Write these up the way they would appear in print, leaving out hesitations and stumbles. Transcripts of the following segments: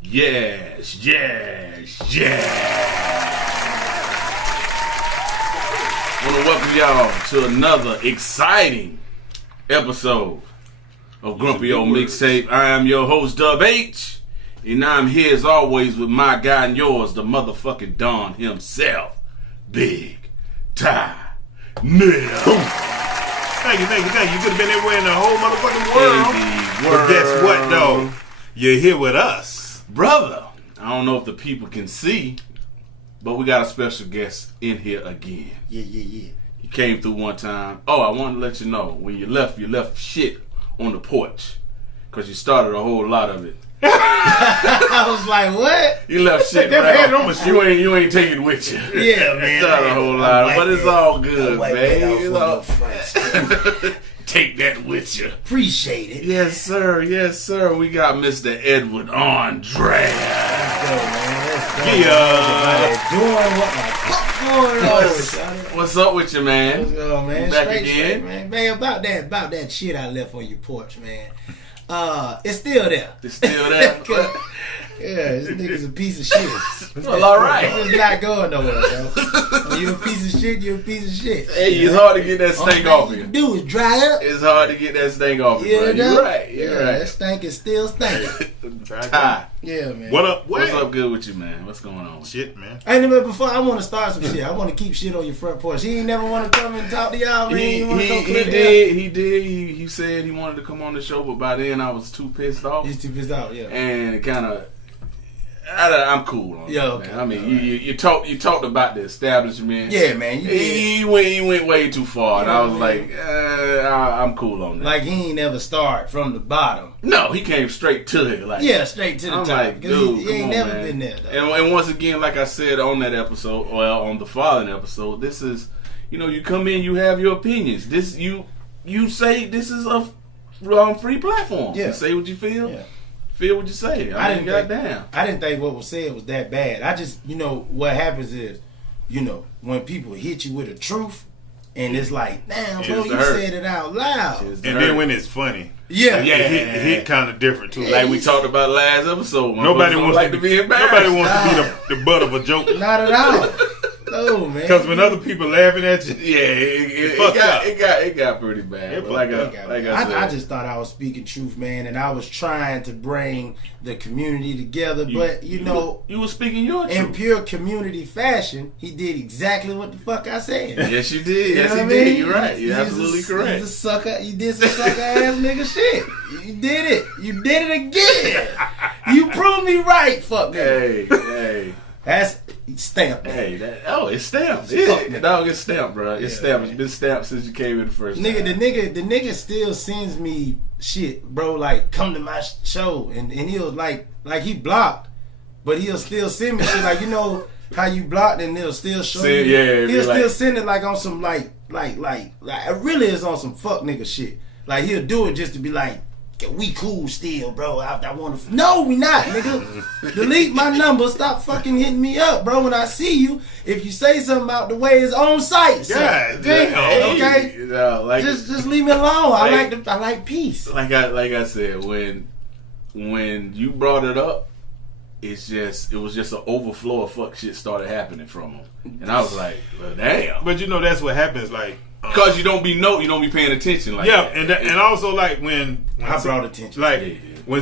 Yes. I want to welcome y'all to another exciting episode of Grumpy Old Mixtape. I am your host, Dub H, and I'm here as always with my guy and yours, the motherfucking Don himself, Big Ty Nell. Thank you. You could have been everywhere in the whole motherfucking world. But guess what, though? You're here with us. Brother, I don't know if the people can see, but we got a special guest in here again. Yeah. He came through one time. Oh, I wanted to let you know, when you left shit on the porch. Because you started a whole lot of it. I was like, what? You left shit right. You ain't taking it with you. Yeah, man. Started a whole lot, but it's all good, man. It's all take that with you. Appreciate it. Yes, sir. We got Mr. Edward Aundraus. Let's go, man. Yeah. Doing what the fuck going on? What's up with you, man? Let's go, man. You back Straight, again? man. Man, about that shit I left on your porch, man. It's still there. It's still there? Yeah, this nigga's a piece of shit. Well, all right. It's not going nowhere, bro. When you a piece of shit, you a piece of shit. Hey, it's hard to get that stank off you. Do is dry up. It's hard to get that stank off you, bro. You're right. That stank is still stinking. Ty. Yeah, man. What up? What's up good with you, man? What's going on? Shit, man. Hey, but before I want to start some shit, I want to keep shit on your front porch. He ain't never want to come and talk to y'all, man. He did. He said he wanted to come on the show, but by then I was too pissed off. He's too pissed off, yeah. And it kind of, I'm cool on it. Okay. Man. I mean, you talked about the establishment. Yeah, man. He went way too far, and I was man. like, I'm cool on that. Like he ain't never start from the bottom. No, he came straight to it. Like, yeah, straight to the I'm top. like, dude, he ain't come never on, man. been there, though. And once again, like I said on that episode, on the following episode, this is, you come in, you have your opinions. This you say this is a free platform. Yeah. You say what you feel. Yeah. Feel what you say. I didn't think what was said was that bad. I just, what happens is, when people hit you with a truth, and it's like, damn, bro, you said it out loud. And then when it's funny. Yeah. It hit kind of different, too. Like we talked about last episode. Nobody wants to be embarrassed. Nobody wants to be the butt of a joke. Not at all. No, man. Because when other people laughing at you, it got pretty bad. I just thought I was speaking truth, man, and I was trying to bring the community together. But you were speaking your truth in pure community fashion. He did exactly what the fuck I said. Yes, you did. Yes, he did. You're right. You're absolutely correct. He's a sucker. You did some sucker ass nigga shit. You did it. You did it again. You proved me right. Fuck nigga. Hey. That's stamped. Hey, it's stamped. It's stamped, bro. It's stamped. It's been stamped since you came in the first time. The nigga still sends me shit, bro. Like, come to my show, and he'll like he blocked, but he'll still send me shit. Like, how you blocked, and he'll still show you. Yeah, he'll still send it like on some like it really is on some fuck nigga shit. Like he'll do it just to be like, we cool still, bro. I want to. No, we not, nigga. Delete my number. Stop fucking hitting me up, bro. When I see you, if you say something out the way, it's on site. Yeah, okay. Just leave me alone. I like peace. Like I said, when you brought it up, it was just an overflow of fuck shit started happening from him, and I was like, well, damn. But that's what happens, like. Because you don't be paying attention like that. And also like when I brought attention. Like when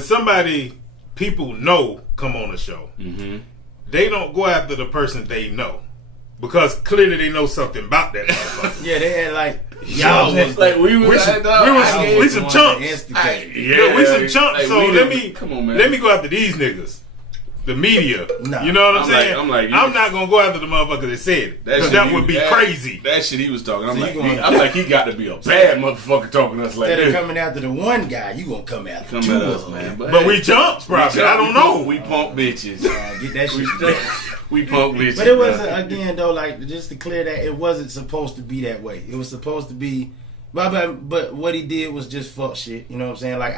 people know come on the show, they don't go after the person they know. Because clearly they know something about that motherfucker. Yeah, they had like y'all was like we some chumps. We some chumps. So let me go after these niggas. The media, you know what I'm saying? I'm not gonna go after the motherfucker that said it, because that would be crazy. That shit he was talking. I'm like, he got to be a bad motherfucker talking to us like that. Instead of coming after the one guy, you gonna come after two of us, man. But we chumps, probably. I don't know. We pump bitches. Get that shit. We punk bitches. But it wasn't, again though, like, just to clear that, it wasn't supposed to be that way. It was supposed to be. But what he did was just fuck shit. You know what I'm saying? Like,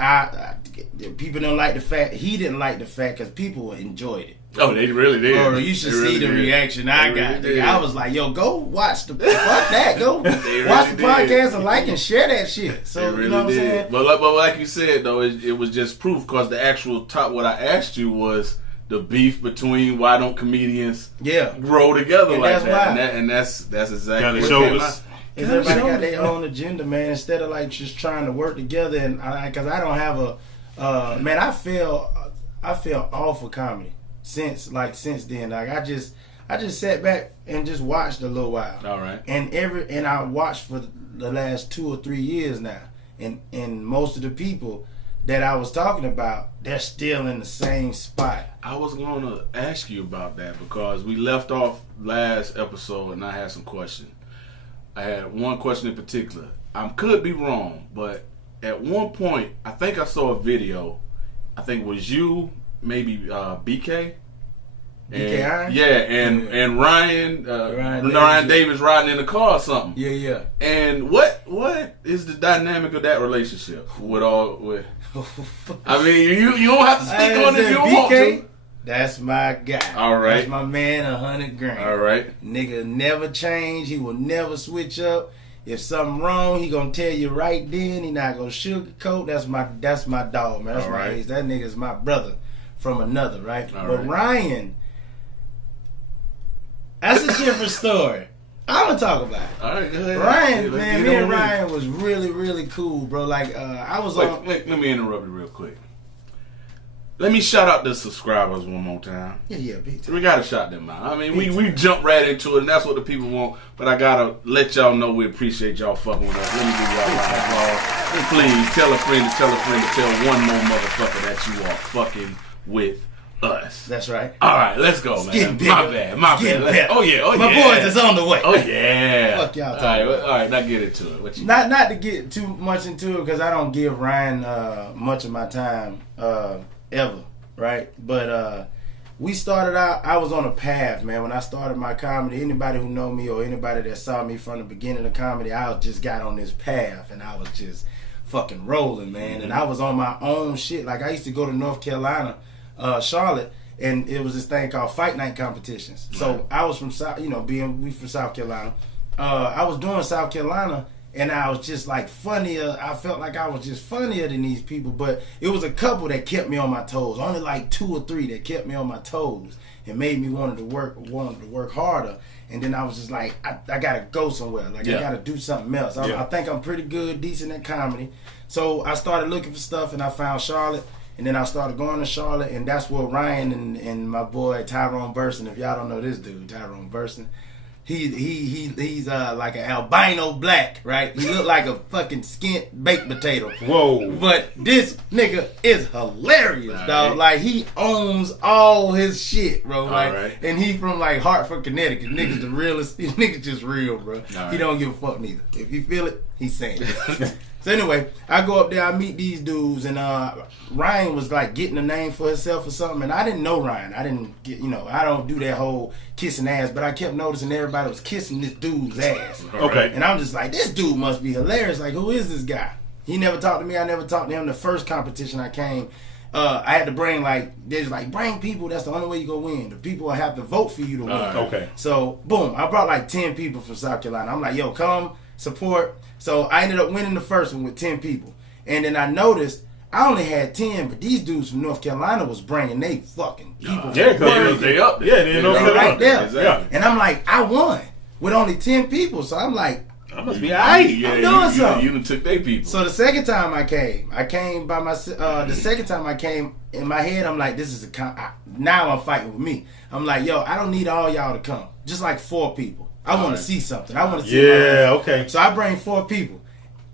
people don't like the fact. He didn't like the fact because people enjoyed it. Oh, they really did. Or you should see the reaction I got. I was like, yo, go watch fuck that. Go watch the podcast and like and share that shit. So, you know what I'm saying? But like you said, though, it was just proof, because the actual top, what I asked you was, the beef between why don't comedians Yeah. grow together And like that's that. why. And that's exactly Kind of what shows came us. out. Everybody got their own agenda, man. Instead of like just trying to work together, and because I don't have a man, I feel off for comedy since then. Like I just sat back and just watched a little while. All right. And I watched for the last 2 or 3 years now, and most of the people that I was talking about, they're still in the same spot. I was going to ask you about that because we left off last episode and I had some questions. I had one question in particular. I could be wrong, but at one point, I think I saw a video. I think it was you, maybe BK. BKI? And Ryan Davis riding in the car or something. Yeah. And what is the dynamic of that relationship with I mean, you don't have to speak on it if you don't want to. That's my guy. All right. That's my man, 100 grand. All right. Nigga never change. He will never switch up. If something wrong, he gonna tell you right then. He not gonna sugarcoat. That's my dog, man. That's all my right. age. That nigga's my brother from another, right? All but right. Ryan, that's a different story. I'm gonna talk about it. All right, go ahead. Ryan, man, me and Ryan was really, really cool, bro. Like, I was on. Let me interrupt you real quick. Let me shout out the subscribers one more time. Yeah, big time. We gotta shout them out. I mean, we jump right into it, and that's what the people want. But I gotta let y'all know we appreciate y'all fucking with us. Let me give y'all a round of applause. Please tell a friend to tell a friend to tell one more motherfucker that you are fucking with us. That's right. All right, let's go, man. My bad. Oh yeah. My boys is on the way. Oh yeah. Fuck y'all talking about. All right, now get into it. What you Not to get too much into it because I don't give Ryan much of my time ever, right? But we started out. I was on a path, man. When I started my comedy, anybody who know me or anybody that saw me from the beginning of comedy, I just got on this path and I was just fucking rolling, man. Mm-hmm. And I was on my own shit. Like I used to go to North Carolina, Charlotte, and it was this thing called Fight Night competitions. Right. So I was from South, we from South Carolina. I was doing South Carolina. And I was just like funnier. I felt like I was just funnier than these people. But it was a couple that kept me on my toes. Only like 2 or 3 that kept me on my toes and made me wanted to work harder. And then I was just like, I gotta go somewhere. Like I gotta do something else. I think I'm pretty good, decent at comedy. So I started looking for stuff and I found Charlotte. And then I started going to Charlotte, and that's where Ryan and my boy Tyrone Burson. If y'all don't know this dude, Tyrone Burson. He's like an albino black, right? He look like a fucking skint baked potato. Whoa! But this nigga is hilarious, dog. Like he owns all his shit, bro. Like, and he from like Hartford, Connecticut. Niggas the realest. These niggas just real, bro. He don't give a fuck neither. If you feel it, he's saying it. So anyway, I go up there, I meet these dudes, and Ryan was like getting a name for himself or something, and I didn't know Ryan. I didn't get, I don't do that whole kissing ass, but I kept noticing everybody was kissing this dude's ass. Okay. And I'm just like, this dude must be hilarious. Like, who is this guy? He never talked to me. I never talked to him. The first competition I came, I had to bring bring people. That's the only way you gonna win. The people will have to vote for you to win. Okay. So boom, I brought like 10 people from South Carolina. I'm like, yo, come support. So I ended up winning the first one with 10 people. And then I noticed I only had 10, but these dudes from North Carolina was bringing they fucking people. Because they up. Yeah, they right there. Exactly. And I'm like, I won with only 10 people. So I'm like, I must be alright. I'm doing something. You took their people. So the second time I came by myself. The second time I came, in my head, I'm like, this is now I'm fighting with me. I'm like, yo, I don't need all y'all to come. Just like 4 people. I want to see something. I want to see. Yeah, okay. So I bring 4 people.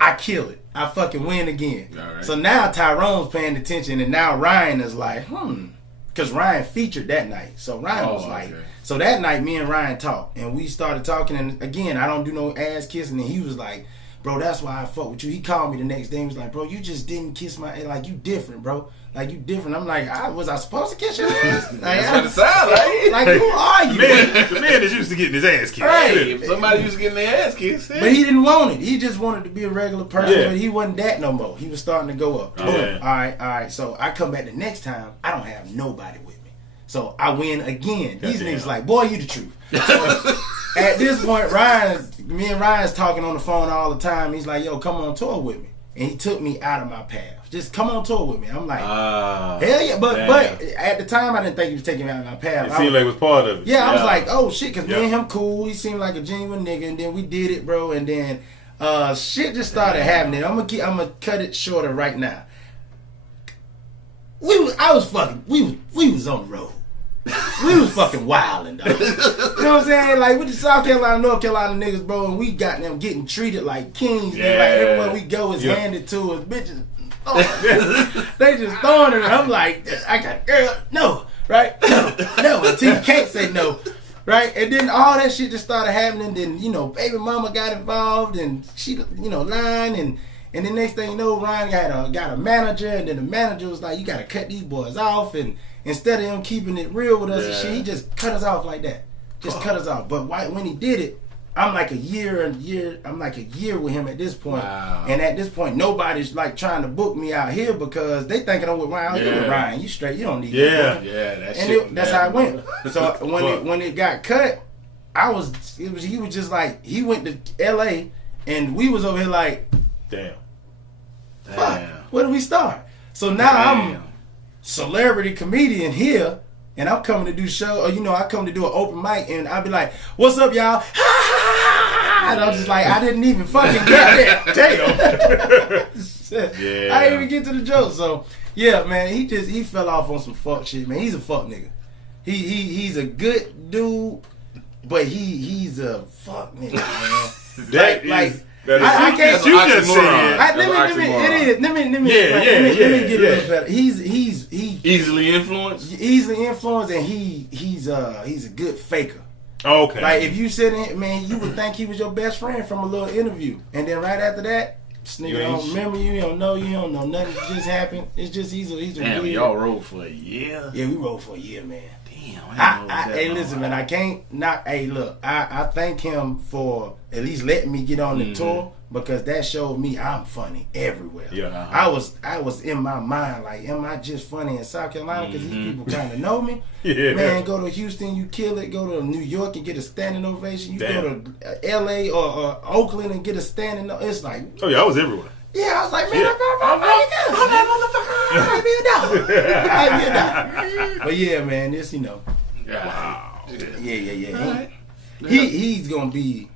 I kill it. I fucking win again. All right. So now Tyrone's paying attention, and now Ryan is like, because Ryan featured that night. So Ryan was like, so that night me and Ryan talked, and we started talking. And again, I don't do no ass kissing, and he was like, bro, that's why I fuck with you. He called me the next day and was like, bro, you just didn't kiss my ass. Like, you different, bro. Like, you different. I'm like, was I supposed to kiss your ass? Like, that's what it sounds like. Like, who are you? The man is used to getting his ass kissed. Right. If somebody used to getting their ass kissed. But he didn't want it. He just wanted to be a regular person. But he wasn't that no more. He was starting to go up. Boom. All right. So I come back the next time. I don't have nobody with me. So I win again. These niggas like, boy, you the truth. So at this point, me and Ryan's talking on the phone all the time. He's like, yo, come on tour with me. And he took me out of my path. Just come on tour with me. I'm like, hell yeah. But at the time, I didn't think he was taking me out of my path. It seemed like it was part of it. Yeah, I was like, oh shit, because me and him cool. He seemed like a genuine nigga. And then we did it, bro. And then shit just started happening. I'm gonna cut it shorter right now. We was on the road. We was fucking wilding, dog. You know what I'm saying? Like, with the South Carolina, North Carolina niggas, bro, and we got them getting treated like kings. Yeah. Like, everywhere we go is handed to us. Bitches, they just throwing it. I'm like, I got girl, no, right? No, until you can't say no, right? And then all that shit just started happening. Then, you know, baby mama got involved, and she, you know, lying, and the next thing you know, Ryan got a manager, and then the manager was like, you got to cut these boys off, and instead of him keeping it real with us and shit, he just cut us off like that. Just cut us off. But when he did it, I'm like a year with him at this point. Wow. And at this point, nobody's like trying to book me out here because they thinking I'm with Ryan. You with Ryan, you straight. You don't need that. That's how it went. So when it got cut, he was just like, he went to LA and we was over here like, damn. Fuck, where do we start? So now I'm celebrity comedian here, and I'm coming to do show, or I come to do an open mic, and I'll be like, "What's up, y'all?" And I'm just like, I didn't even fucking get it. Damn. I didn't even get to the joke. So yeah, man, he fell off on some fuck shit, man. He's a fuck nigga. He's a good dude, but he's a fuck nigga, man. I can't. You just said. Let me get a little better. He's easily influenced. Easily influenced, and he's a good faker. Okay. Like if you sit in, man, you would think he was your best friend from a little interview, and then right after that, this nigga don't remember you, he don't know you, don't know nothing. It just happened. It's just he's a damn, weird. Y'all rolled for a year. Yeah, we rolled for a year, man. Damn. Hey, listen, man, I can't not. Hey, look, I thank him for at least letting me get on the tour, because that showed me I'm funny everywhere. Yeah, I was in my mind like, am I just funny in South Carolina because these people kind of know me? Man, go to Houston, you kill it. Go to New York and get a standing ovation. You go to L.A. or Oakland and get a standing. It's like, oh yeah, I was everywhere. Yeah, I was like, man, I'm that motherfucker. I be a dog. But yeah, man, this, Wow. Yeah. Right. He's gonna be,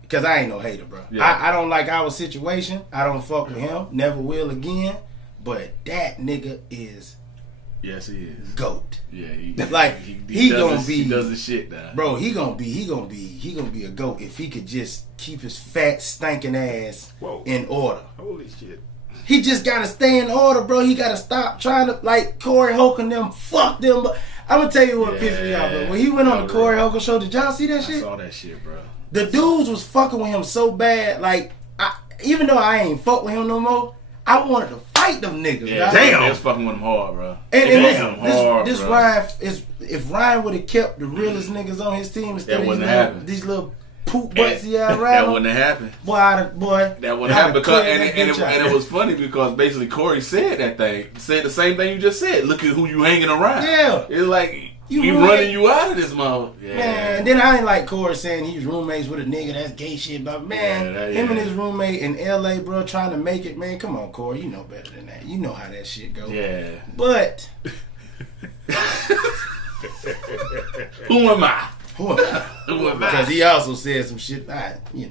because I ain't no hater, bro. Yeah. I don't like our situation. I don't fuck with him. Never will again. But that nigga is. Yes, he is. GOAT. Yeah, he gonna be. He does the shit now. Bro, he gonna be a GOAT if he could just keep his fat stinking ass in order. Holy shit. He just gotta stay in order, bro. He gotta stop trying to, like, Corey Holcomb them, fuck them. But I'm gonna tell you what pissed me off, bro. When he went on the Corey Holcomb show, did y'all see that shit? I saw that shit, bro. The dudes was fucking with him so bad, like, even though I ain't fuck with him no more, I wanted to fight them niggas. Yeah, damn. They was fucking with him hard, bro. And this Ryan, if Ryan would have kept the realest niggas on his team instead of these little poop butts he had around, that wouldn't have happened. Boy, that wouldn't happen because and it was funny because basically Corey said the same thing you just said. Look at who you hanging around. Yeah, it's like he running you out of this mother. Yeah. Man, and then I ain't like Corey saying he was roommates with a nigga. That's gay shit, but man, him and his roommate in L.A., bro, trying to make it. Man, come on, Corey, you know better than that. You know how that shit goes. Yeah, but who am I? Because he also said some shit, that. Either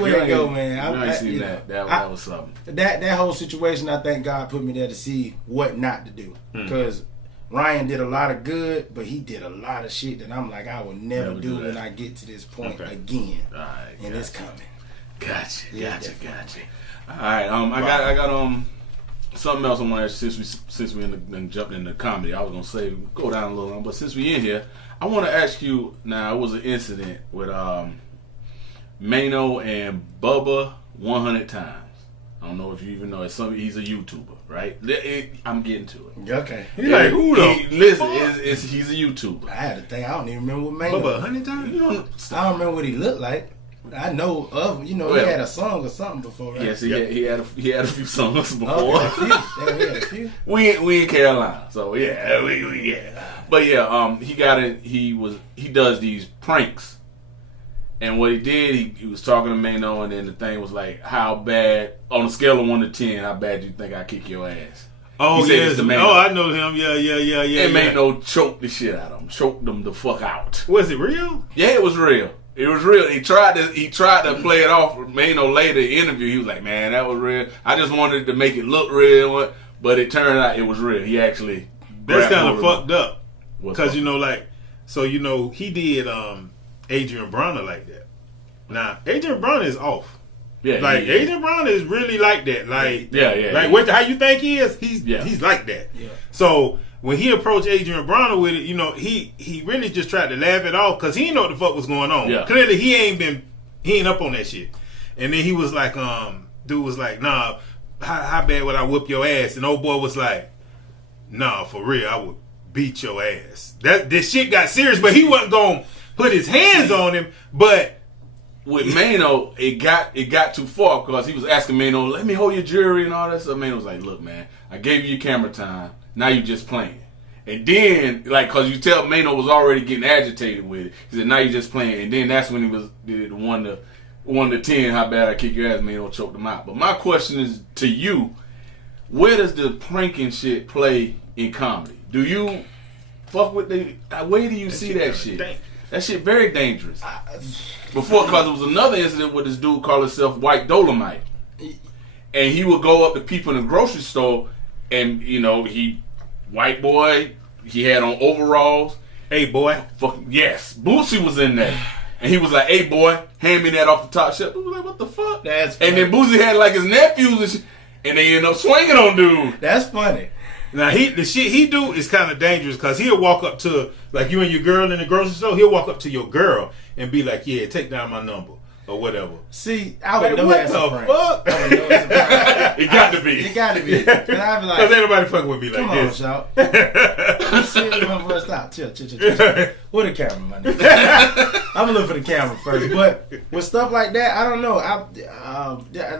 way it go, man. That was something. That whole situation, I think God put me there to see what not to do. Because Ryan did a lot of good, but he did a lot of shit that I'm like, I will never do when I get to this point again. All right, and it's coming. Gotcha. All right, I got something else I want to ask you since we jumped into comedy. I was gonna say go down a little, but since we in here, I want to ask you. Now, it was an incident with Mano and Bubba 100 times. I don't know if you even know. He's a YouTuber, right? I'm getting to it. Okay. He's like, who though? Listen, he's a YouTuber. I had to think. I don't even remember what Mano. Bubba 100 times. I don't remember what he looked like. I know of, he had a song or something before, right? Yes, he had a few songs before. Okay, he had a few. We in Carolina, so yeah. But yeah, he does these pranks, And what he did, he was talking to Mano, and then the thing was like, how bad, on a scale of 1 to 10, how bad do you think I kick your ass? Oh, yes. Oh, I know him. Yeah. And Mano choked the shit out of him. Choked them the fuck out. Was it real? Yeah, it was real. It was real. He tried to play it off. Mano later in the interview, he was like, man, that was real. I just wanted to make it look real, but it turned out it was real. He actually... That's kind of fucked up. Because, he did Adrian Bronner like that. Now, Adrian Bronner is off. Yeah, Adrian Bronner is really like that. Like, yeah. How you think he is? He's like that. Yeah. So when he approached Adrian Bronner with it, he really just tried to laugh it off because he didn't know what the fuck was going on. Yeah. Clearly, he ain't up on that shit. And then he was like, dude was like, nah, how bad would I whoop your ass? And old boy was like, nah, for real, I would beat your ass. This shit got serious, but he wasn't gonna put his hands on him, but. With Mano, it got too far because he was asking Mano, let me hold your jewelry and all that stuff. Mano was like, look, man, I gave you your camera time. Now you just playing. And then, because you tell Mano was already getting agitated with it. He said, now you just playing. And then that's when he did 1 to 10, how bad I kick your ass. Mano choked him out. But my question is to you, where does the pranking shit play in comedy? Do you fuck with where do you see that shit? That shit very dangerous. Before, because it was another incident with this dude called himself White Dolomite. And he would go up to people in the grocery store and, white boy, he had on overalls. Hey, boy. Yes. Boosie was in there. And he was like, hey, boy, hand me that off the top shelf. Boosie was like, what the fuck? That's funny. And then Boosie had his nephews and shit, and they end up swinging on dude. That's funny. Now, the shit he do is kind of dangerous because he'll walk up to, like you and your girl in the grocery store, he'll walk up to your girl and be like, yeah, take down my number or whatever. See, I would know that's a prank. Fuck? It got to be. It got to be. And I'd be like, because ain't nobody fucking with me like this. Come on, shout. Stop. Chill. Where the camera, my nigga? I'm gonna look for the camera first. But with stuff like that, I don't know.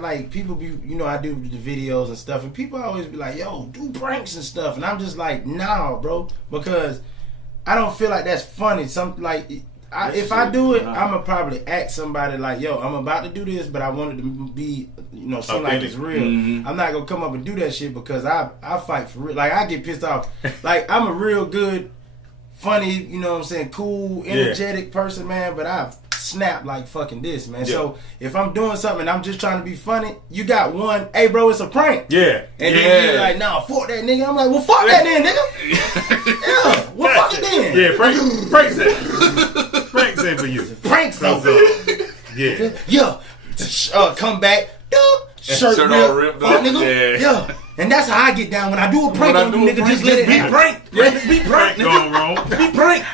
Like people be, I do the videos and stuff, and people always be like, "Yo, do pranks and stuff," and I'm just like, "Nah, bro," because I don't feel like that's funny. If I do it, I'm gonna probably ask somebody like, "Yo, I'm about to do this, but I want it to be, seem like it's real." Mm-hmm. I'm not gonna come up and do that shit because I fight for real. Like I get pissed off. Like I'm a real good, funny, cool, energetic person, man. But I snap like fucking this, man. Yeah. So if I'm doing something and I'm just trying to be funny, you got one, hey bro, it's a prank. Yeah. And then you're like, nah, fuck that nigga. I'm like, well, fuck that then, nigga. Yeah, well, fuck it then. Yeah, prank's it. Prank's it for you. Prank's it. Yeah. Come back. Shirt ripped up. Nigga. Yeah. And that's how I get down when I do a prank on you, nigga. Just let it happen. Let's be pranked. Going wrong. Be pranked.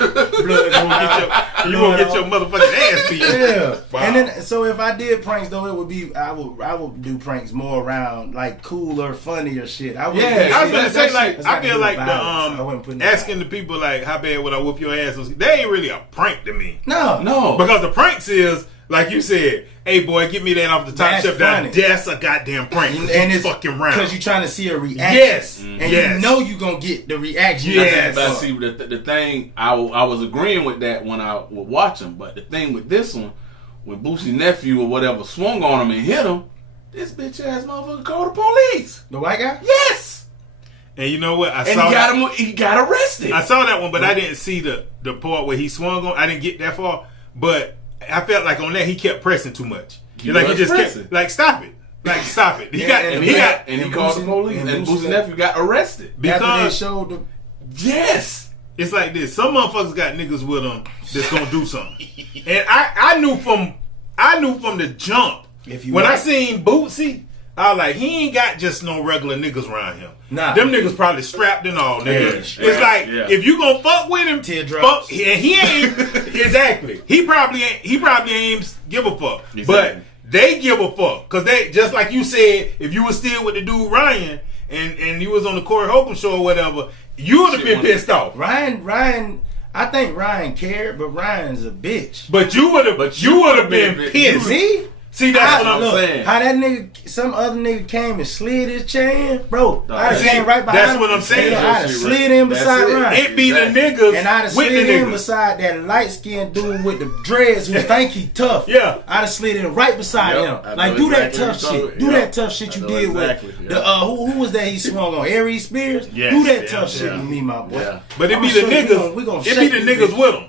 You won't get your motherfucking ass beat. Yeah. Wow. And then, so if I did pranks though, it would be I would do pranks more around like cooler, funnier shit. I was gonna say I feel like the asking the people like how bad would I whoop your ass? They ain't really a prank to me. No. Because the pranks is like you said, hey boy, get me that off the top shelf. That's a goddamn prank. And it's fucking round because you're trying to see a reaction. Yes, and you know you're gonna get the reaction. Yes, but see the thing. I was agreeing with that when I was watching, but the thing with this one, when Boosie's nephew or whatever swung on him and hit him, this bitch ass motherfucker called the police. The white guy? Yes. And you know what? He got arrested. I saw that one, but I didn't see the part where he swung on. I didn't get that far, but I felt like on that he kept pressing too much. He just kept like stop it. He called the police, and Boosie's nephew got arrested because after they showed the. Yes. It's like this. Some motherfuckers got niggas with them that's gonna do something. And I knew from the jump. When I seen Bootsy, I was like, he ain't got just no regular niggas around him. Nah. Them niggas probably strapped and all, nigga. It's like if you gonna fuck with him, teardrops. Fuck, and he ain't exactly. He probably ain't give a fuck. Exactly. But they give a fuck. Cause they just like you said, if you was still with the dude Ryan and you was on the Corey Holcomb show or whatever, you would have been pissed off. Ryan, I think Ryan cared, but Ryan's a bitch. But you would have been pissed. Me? See, that's what I'm saying. How that nigga, some other nigga came and slid his chain, bro. I'd have came right behind him. That's what I'm saying. I'd have slid in beside Ryan. It be the niggas. And I'd have slid in beside that light skinned dude with the dreads who think he tough. Yeah. I'd have slid in right beside him. Like, do that tough shit. Do that tough shit you did with the who was that he swung on? Aries Spears? Do that tough shit with me, my boy. But it be the niggas. It be the niggas with them.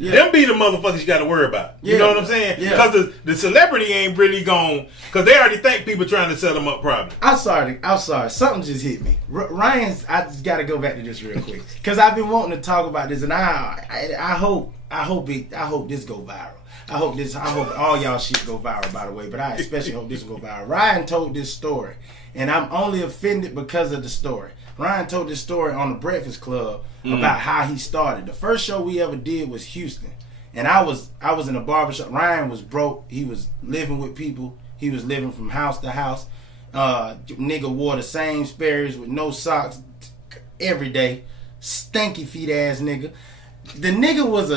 Yeah. Them be the motherfuckers you got to worry about. You know what I'm saying? Because the celebrity ain't really gone. Because they already think people trying to set them up probably. I'm sorry. Something just hit me. Ryan's. I just got to go back to this real quick because I've been wanting to talk about this, and I hope this go viral. I hope all y'all shit go viral. By the way, but I especially hope this go viral. Ryan told this story, and I'm only offended because of the story. Ryan told this story on the Breakfast Club about how he started. The first show we ever did was Houston, and I was in a barbershop. Ryan was broke. He was living with people. He was living from house to house. Nigga wore the same Sperry's with no socks every day. Stinky feet ass nigga. The nigga was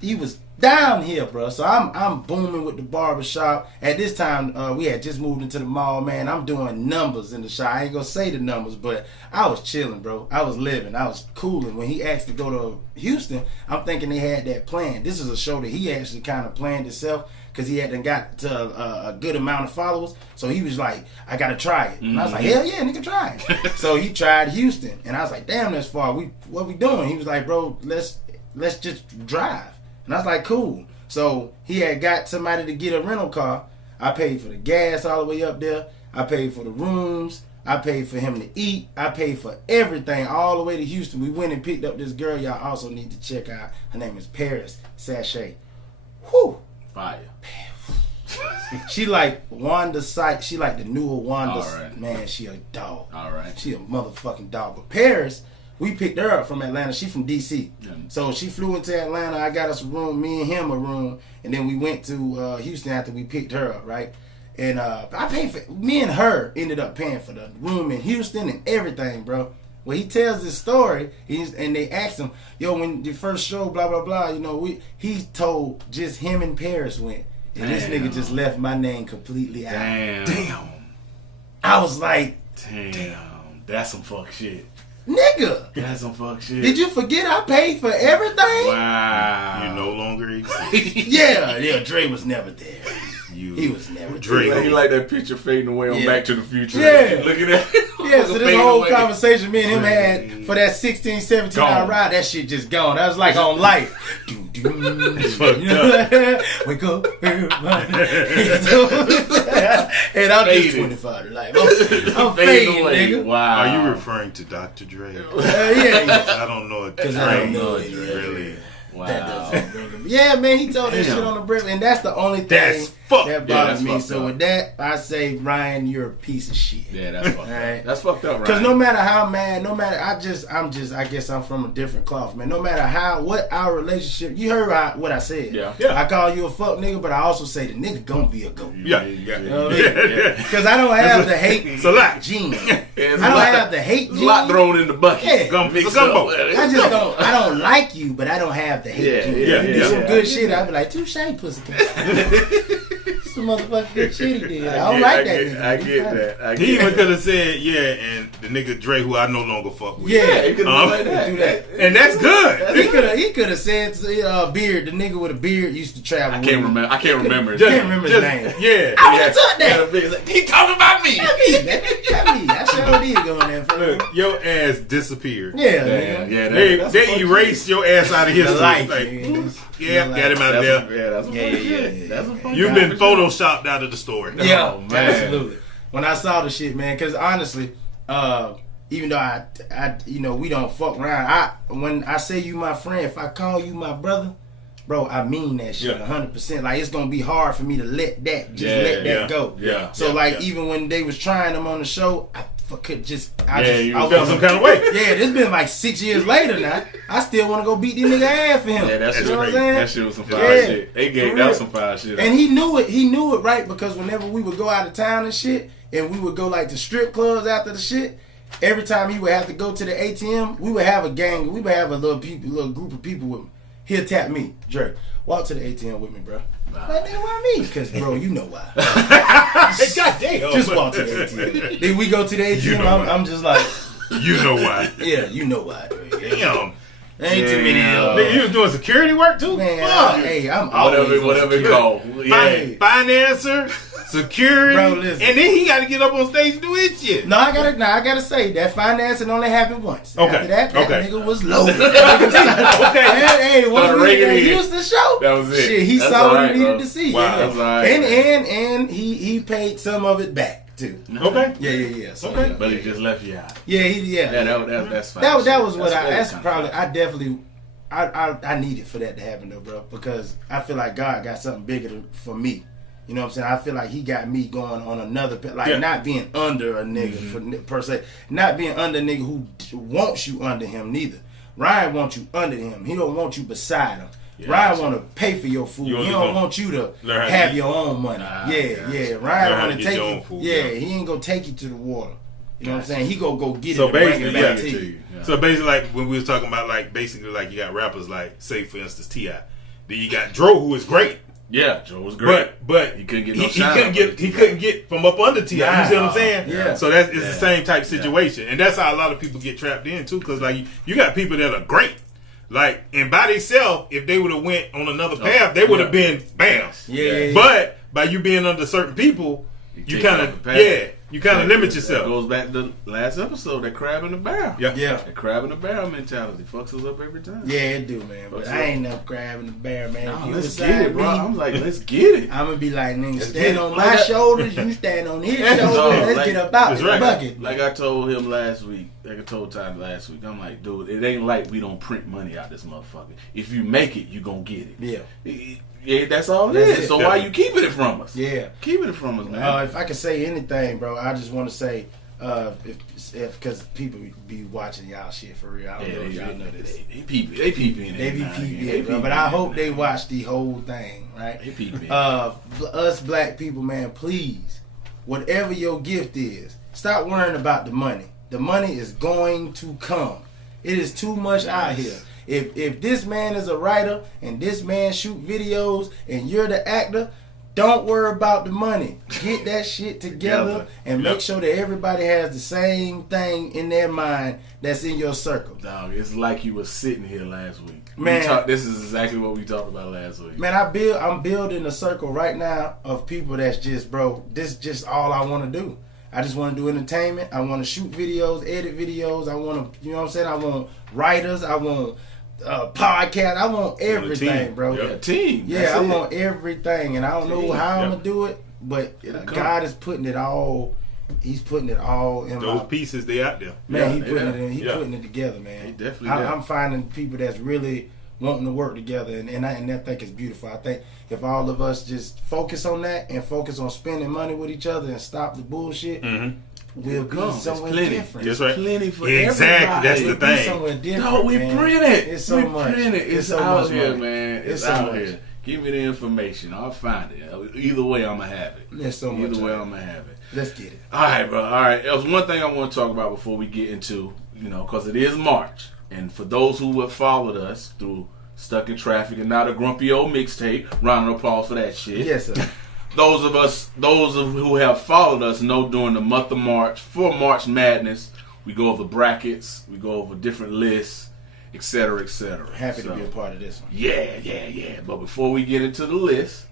he was down here, bro. So I'm booming with the barbershop. At this time, we had just moved into the mall, man. I'm doing numbers in the shop. I ain't gonna say the numbers, but I was chilling, bro. I was living. I was cooling. When he asked to go to Houston, I'm thinking they had that planned. This is a show that he actually kind of planned himself because he hadn't got to a good amount of followers. So he was like, I gotta try it. And I was like, hell yeah, nigga, try it. So he tried Houston, and I was like, damn, that's far. What we doing? He was like, bro, let's just drive. And I was like, cool. So he had got somebody to get a rental car. I paid for the gas all the way up there. I paid for the rooms. I paid for him to eat. I paid for everything all the way to Houston. We went and picked up this girl y'all also need to check out. Her name is Paris Sachet. Whew. Fire. She like Wanda Sykes. She like the newer Wanda. All right. Man, she a dog. All right. She a motherfucking dog. But Paris, we picked her up from Atlanta. She from D.C. Yeah. So she flew into Atlanta. I got us a room, me and him a room. And then we went to Houston after we picked her up, right? And I paid for, me and her ended up paying for the room in Houston and everything, bro. Well, he tells this story, and they asked him, yo, when the first show, blah, blah, blah, you know, he told just him and Paris went. And this nigga just left my name completely out. Damn. I was like, damn. That's some fuck shit. Nigga. That's some fuck shit. Did you forget I paid for everything? Wow. You no longer exist. Yeah, Dre was never there. He was never Dre. there. He like that picture fading away on Back to the Future. Yeah. Look at that. Yeah, so this whole conversation me and him had for that 16, 17 hour ride, that shit just gone. That was like on life. It's fucked up. Wake up, everybody. And I'm just 25 to life. I'm fading, nigga. Wow. Are you referring to Dr. Dre? Yeah. I don't know it. Because I don't know it really. Wow. Yeah, man, he told that shit on the break, and that's the only thing that bothers me. So with that, I say, Ryan, you're a piece of shit. Yeah, that's fucked up. That's fucked up, Ryan. Because no matter how mad, I guess I'm from a different cloth, man. No matter what our relationship, you heard what I said. Yeah. I call you a fuck nigga, but I also say the nigga gonna be a goat. Yeah. You know what I mean? Because I don't have the hate gene. I don't have the hate gene. A lot thrown in the bucket. Yeah. Gumbo. I don't like you, but I don't have the hate gene. You do some good shit, I'd be like, touche, pussycat. Some motherfucking good shit he did. I don't like that nigga. I get that. He even could have said, and the nigga Dre, who I no longer fuck with. Yeah, he could have do that. And that's good. He could have said, beard, the nigga with a beard used to travel. I can't remember. I can't remember his name. Yeah. I would have took that. He talking about me. I sure did go in there for look, your ass disappeared. Yeah. They erased your ass out of history. Got him out of there. Yeah. You've been photoshopped out of the story. Yeah, oh, man. absolutely. When I saw the shit, man, because honestly, even though I we don't fuck around. When I say you my friend, if I call you my brother, bro, I mean that shit 100%. Like it's gonna be hard for me to let that go. Yeah. So even when they was trying them on the show, I felt some kind of way. Yeah, this been like 6 years later now. I still want to go beat this nigga ass for him. Yeah, that's you know what I'm saying? That shit was some fire shit. They gave that some fire shit. And he knew it. He knew it right because whenever we would go out of town and shit, and we would go like to strip clubs after the shit. Every time he would have to go to the ATM, we would have a gang. We would have a little group of people with him. He'll tap me, Dre. Walk to the ATM with me, bro. Like, nigga, why me? Because, bro, you know why. Goddamn. Just walk to the ATM. Then we go to the ATM, you know I'm just like... You know why. Yeah, you know why. Damn. Ain't too many nigga, you was doing security work too? Man, I'm always whatever it called. Yeah. Financer, security, bro, and then he got to get up on stage and do his shit. No, I gotta say that financing only happened once. Okay. After that nigga was loaded. Okay. Hey, what we in Houston show? That was it. Shit, he That's saw what right, he needed bro. to see. Wow, Yeah. that's right. And he paid some of it back too. Okay. Yeah. So, okay. But he just left you out. Yeah. That's fine. That was what that's probably I definitely I needed for that to happen though, bro, because I feel like God got something bigger for me. You know what I'm saying? I feel like he got me going on another, like not being under a nigga per se, not being under a nigga who wants you under him neither. Ryan wants you under him. He don't want you beside him. Yeah, Ryan want to pay for your food. He don't want you to have your own money. Ryan want to take you. Food, he ain't gonna take you to the water. You know what I'm saying? He go get it and bring it back to you. Yeah. So basically, like when we was talking about, like basically, like you got rappers like, say for instance, T.I. Then you got Dro, who is great. Yeah, Joe was great, but he couldn't get he couldn't get from up under T.I. You see what I'm saying? Yeah. So it's the same type situation, and that's how a lot of people get trapped in too. Because like you got people that are great, like and by themselves, if they would have went on another path, they would have been bam. Yeah. But by you being under certain people, you kind of you kind of limit yourself. That goes back to the last episode, that crab in the barrel. Yeah. That crab in the barrel mentality fucks us up every time. Yeah, it do, man. But I ain't no crab in the barrel, man. No, let's get it, bro. I'm like, let's get it. I'm gonna be like, nigga, stand on my shoulders, you stand on his shoulders. Let's get up out the bucket. Like I told him last week, like I told Ty last week, I'm like, dude, it ain't like we don't print money out this motherfucker. If you make it, you gonna get it. Yeah, that's all it is. So why you keeping it from us? Yeah. Keeping it from us, man. If I could say anything, bro, I just want to say, because people be watching y'all shit for real. I don't know if y'all know this. They peeping in. They be peeping, bro. But I hope they watch the whole thing, right? They peeping. Us black people, man, please, whatever your gift is, stop worrying about the money. The money is going to come. It is too much out here. If this man is a writer and this man shoot videos and you're the actor, don't worry about the money. Get that shit together and make sure that everybody has the same thing in their mind that's in your circle. Dog, it's like you was sitting here last week. Man, this is exactly what we talked about last week. Man, I'm building a circle right now of people that's just, bro, this is just all I want to do. I just want to do entertainment. I want to shoot videos, edit videos. I want to, you know what I'm saying? I want writers. I want podcast. I want everything, bro. Yeah, team. Yeah, I want everything, and I don't know how I'm gonna do it, but God is putting it all. He's putting it all in those pieces. They out there, man. Putting it together, man. He definitely. I'm finding people that's really wanting to work together, and I think it's beautiful. I think if all of us just focus on that and focus on spending money with each other and stop the bullshit. We'll be somewhere different. That's right. Plenty for exactly. everybody. That's the thing. Somewhere different. No, we print it. It's so much. It's so out much here, money. man. It's so out much. here. Give me the information. I'll find it. Either way, I'm gonna have it. There's so much. Either way, I'm gonna have it. Let's get it. All right, bro. All right. There's one thing I want to talk about before we get into, because it is March, and for those who have followed us through Stuck in Traffic and Not a Grumpy Old Mixtape, round of applause for that shit. Yes, sir. Those who have followed us know during the month of March, for March Madness, we go over brackets, we go over different lists, etc., etc. Happy to be a part of this one. Yeah. But before we get into the list,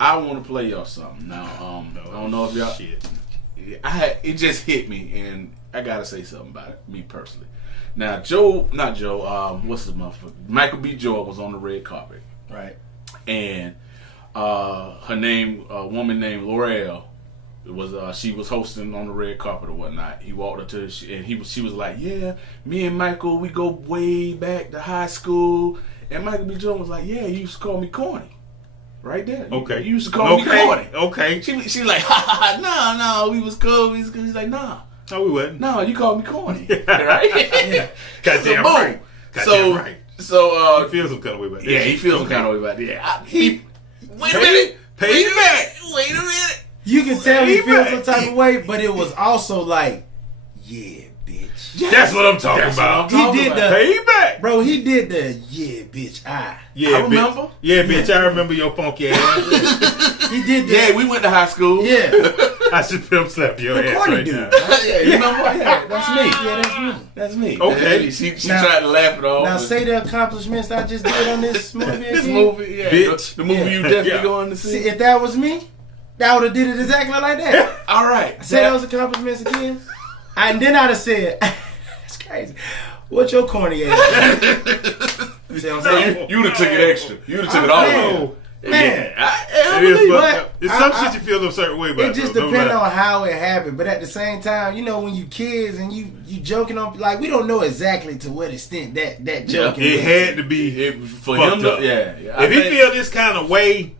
I want to play y'all something. Now, I don't know if y'all... Shit. It just hit me, and I gotta say something about it, me personally. Now, what's the motherfucker? Michael B. Jordan was on the red carpet. Right. And her name, a woman named L'Oreal, she was hosting on the red carpet or whatnot. He walked up to her, and she was like, "Yeah, me and Michael, we go way back to high school." And Michael B. Jordan was like, "Yeah, you used to call me corny." Right there. Okay. You used to call me corny. Okay. She like, no, we was cool. He's like, nah. No, we wasn't. No, you called me corny. Right? Yeah. Goddamn right. So he feels some kind of way about that. Yeah, he feels some kind of way about that. Yeah. Wait a minute. Wait a minute. You can tell he feels some type of way, but it was also like, yeah, bitch. Yes. That's what I'm talking about. He did the payback, bro. He did the bitch. I remember. Yeah, bitch. I remember your funky ass. He did that. Yeah, we went to high school. Yeah. I should film slap your ass right dude. now. Yeah, you remember? Yeah, that's me. Yeah, that's me. That's me. Okay. She tried to laugh it off. Now say the accomplishments I just did on this movie again. This movie, yeah. Bitch. The movie you definitely going to see. See, if that was me, I would have did it exactly like that. All right. Say those accomplishments again. And then I'd have said, that's crazy. What's your corny ass? See what I'm saying? You would have took it extra. You would have took it all away. Man, it's some shit you feel a certain way about. It just depends on how it happened. But at the same time, you know, when you kids and you joking on, like, we don't know exactly to what extent that joking. It had to be for him. Yeah. If he feel this kind of way,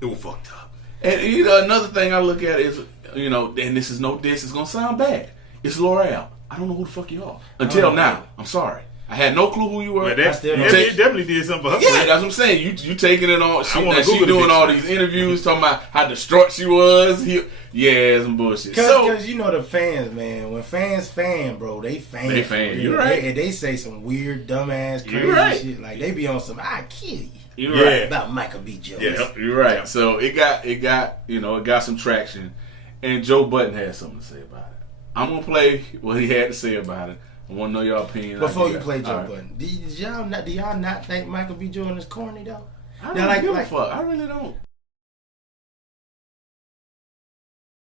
it was fucked up. And you know, another thing I look at is, you know, and this is gonna sound bad. It's L'Oreal. I don't know who the fuck you are until now. I'm sorry. I had no clue who you were. But that definitely did something for her. Yeah, that's what I'm saying. You taking it on. She doing all these interviews talking about how distraught she was. Yeah, some bullshit. Because you know the fans, man. When fans fan, bro, they fan. They fan. You're right. They say some weird, dumbass, crazy shit. Like they be on some I kill you. You're right about Michael B. Jones. Yeah, you're right. Yeah. So it got some traction, and Joe Budden had something to say about it. I'm gonna play what he had to say about it. I want to know your opinion. Before you play Joe Budden, do y'all not think Michael B. Jordan is corny though? I don't give a fuck. I really don't.